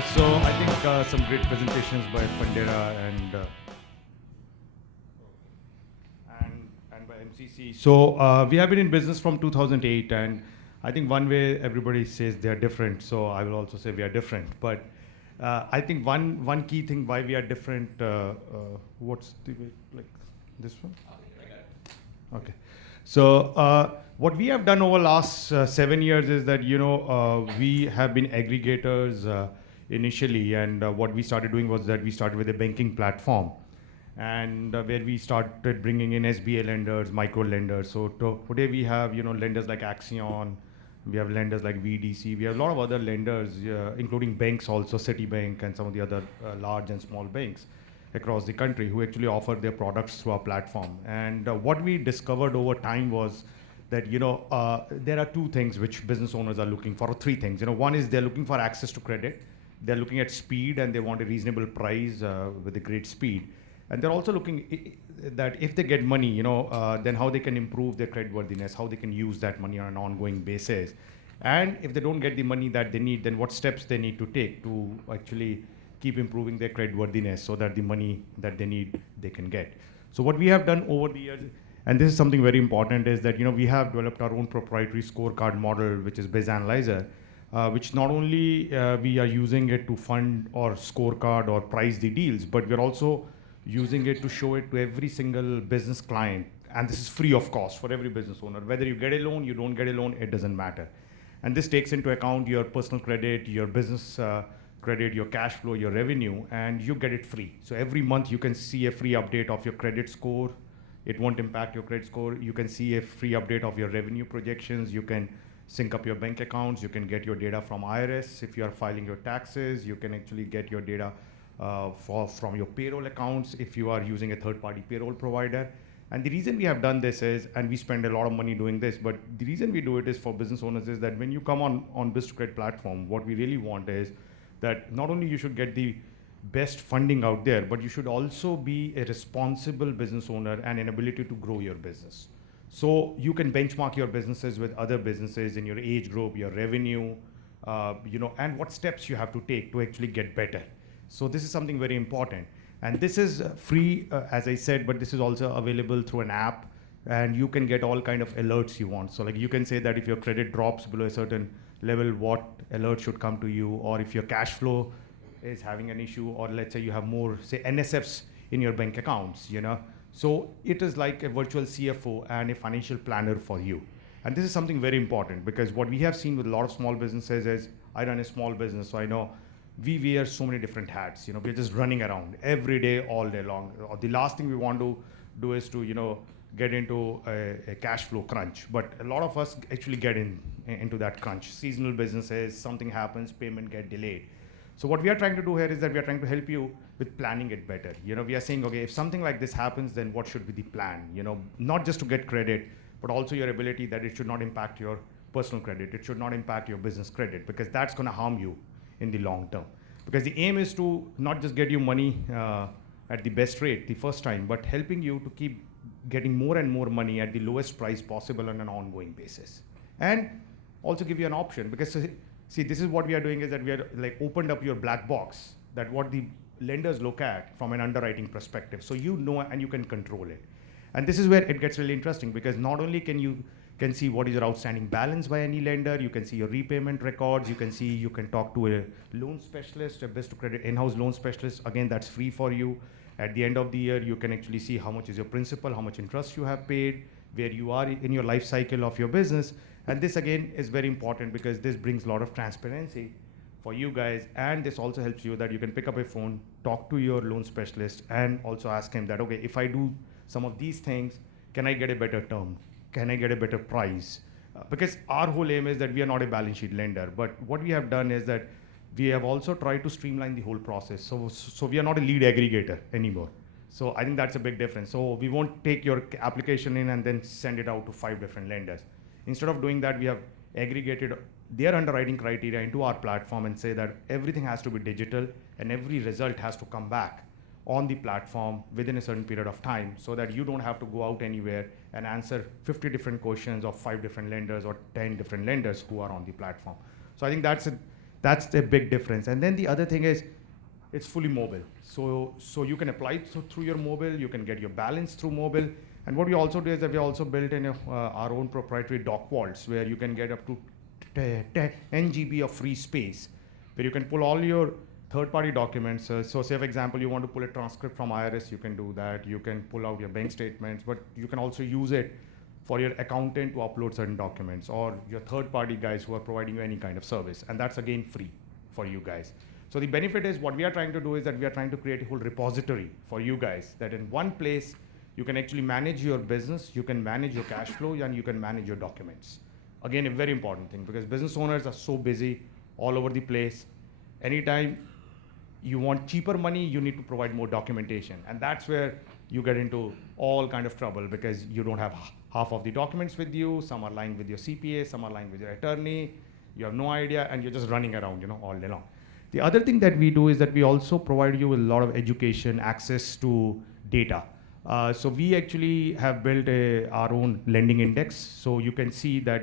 So I think some great presentations by Pandera and by MCC. So we have been in business from 2008, and I think one way everybody says they are different. So I will also say we are different. But I think one key thing why we are different. What's the way, like this one? Okay. So what we have done over last 7 years is that we have been aggregators initially, and what we started doing was that we started with a banking platform, and where we started bringing in SBA lenders, micro lenders. So today we have lenders like Axion, we have lenders like VDC, we have a lot of other lenders, including banks also, Citibank and some of the other large and small banks across the country who actually offer their products through our platform. And what we discovered over time was that there are two things which business owners are looking for, or three things. One is they're looking for access to credit, they're looking at speed, and they want a reasonable price with a great speed. And they're also looking that if they get money, then how they can improve their creditworthiness, how they can use that money on an ongoing basis. And if they don't get the money that they need, then what steps they need to take to actually keep improving their creditworthiness so that the money that they need, they can get. So what we have done over the years, and this is something very important, is that we have developed our own proprietary scorecard model, which is Biz Analyzer, which not only we are using it to fund or scorecard or price the deals, but we're also using it to show it to every single business client. And this is free of cost for every business owner. Whether you get a loan, you don't get a loan, it doesn't matter. And this takes into account your personal credit, your business credit, your cash flow, your revenue, and you get it free. So every month you can see a free update of your credit score. It won't impact your credit score. You can see a free update of your revenue projections. You can sync up your bank accounts. You can get your data from IRS. If you are filing your taxes, you can actually get your data from your payroll accounts if you are using a third-party payroll provider. And the reason we have done this is, and we spend a lot of money doing this, but the reason we do it is for business owners is that when you come on Biz2Credit platform, what we really want is that not only you should get the best funding out there, but you should also be a responsible business owner and an ability to grow your business. So you can benchmark your businesses with other businesses in your age group, your revenue, and what steps you have to take to actually get better. So this is something very important. And this is free, as I said, but this is also available through an app, and you can get all kind of alerts you want. So like you can say that if your credit drops below a certain level, what alert should come to you, or if your cash flow is having an issue, or let's say you have more, say, NSFs in your bank accounts, So it is like a virtual CFO and a financial planner for you. And this is something very important, because what we have seen with a lot of small businesses is, I run a small business, so I know we wear so many different hats. We're just running around every day, all day long. The last thing we want to do is to, get into a cash flow crunch. But a lot of us actually get into that crunch. Seasonal businesses, something happens, payment get delayed. So what we are trying to do here is that we are trying to help you with planning it better. We are saying, okay, if something like this happens, then what should be the plan? Not just to get credit, but also your ability that it should not impact your personal credit. It should not impact your business credit, because that's going to harm you in the long term. Because the aim is to not just get you money at the best rate the first time, but helping you to keep getting more and more money at the lowest price possible on an ongoing basis. And also give you an option, because see, this is what we are doing, is that we are like opened up your black box, that what the lenders look at from an underwriting perspective. So and you can control it. And this is where it gets really interesting, because not only can you see what is your outstanding balance by any lender, you can see your repayment records, you can talk to a loan specialist, a Biz2Credit in-house loan specialist. Again, that's free for you. At the end of the year, you can actually see how much is your principal, how much interest you have paid, where you are in your life cycle of your business. And this again is very important, because this brings a lot of transparency for you guys. And this also helps you that you can pick up a phone, talk to your loan specialist, and also ask him that, okay, if I do some of these things, can I get a better term? Can I get a better price? Because our whole aim is that we are not a balance sheet lender, but what we have done is that we have also tried to streamline the whole process. So we are not a lead aggregator anymore. So I think that's a big difference. So we won't take your application in and then send it out to 5 different lenders. Instead of doing that, we have aggregated their underwriting criteria into our platform and say that everything has to be digital and every result has to come back on the platform within a certain period of time, so that you don't have to go out anywhere and answer 50 different questions of 5 different lenders or 10 different lenders who are on the platform. So I think that's That's the big difference. And then the other thing is, it's fully mobile. So you can apply through your mobile, you can get your balance through mobile. And what we also do is that we also built in our own proprietary doc vaults where you can get up to 10 GB of free space, where you can pull all your third-party documents. So say, for example, you want to pull a transcript from IRS, you can do that. You can pull out your bank statements, but you can also use it for your accountant to upload certain documents, or your third-party guys who are providing you any kind of service. And that's, again, free for you guys. So the benefit is, what we are trying to do is that we are trying to create a whole repository for you guys, that in one place, you can actually manage your business, you can manage your cash flow, and you can manage your documents. Again, a very important thing, because business owners are so busy all over the place. Anytime you want cheaper money, you need to provide more documentation. And that's where you get into all kind of trouble, because you don't have half of the documents with you, some are lying with your CPA, some are lying with your attorney, you have no idea, and you're just running around, all day long. The other thing that we do is that we also provide you with a lot of education, access to data. So we actually have built our own lending index. So you can see that,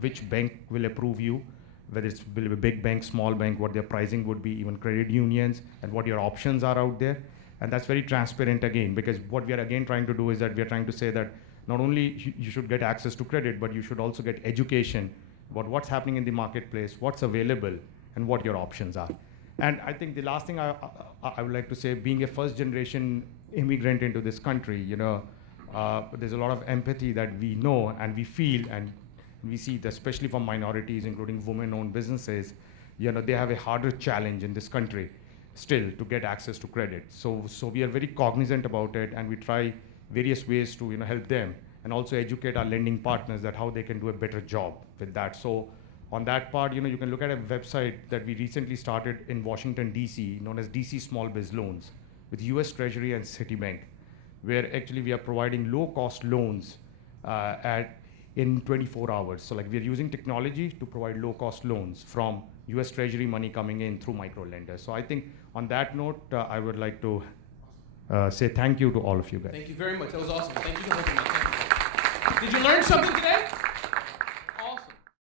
which bank will approve you, whether it's will be a big bank, small bank, what their pricing would be, even credit unions, and what your options are out there. And that's very transparent again, because what we are again trying to do is that we are trying to say that not only you should get access to credit, but you should also get education about what's happening in the marketplace, what's available, and what your options are. And I think the last thing I would like to say, being a first generation immigrant into this country, there's a lot of empathy that we know and we feel, and we see that especially for minorities, including women-owned businesses, they have a harder challenge in this country still to get access to credit. So we are very cognizant about it, and we try various ways to help them, and also educate our lending partners that how they can do a better job with that. So on that part, you can look at a website that we recently started in Washington, DC, known as DC Small Biz Loans, with US Treasury and Citibank, where actually we are providing low-cost loans in 24 hours. So like, we are using technology to provide low-cost loans from US Treasury money coming in through micro lenders. So I think on that note, I would like to say thank you to all of you guys. Thank you very much. That was awesome. Thank you so much. Did you learn something today?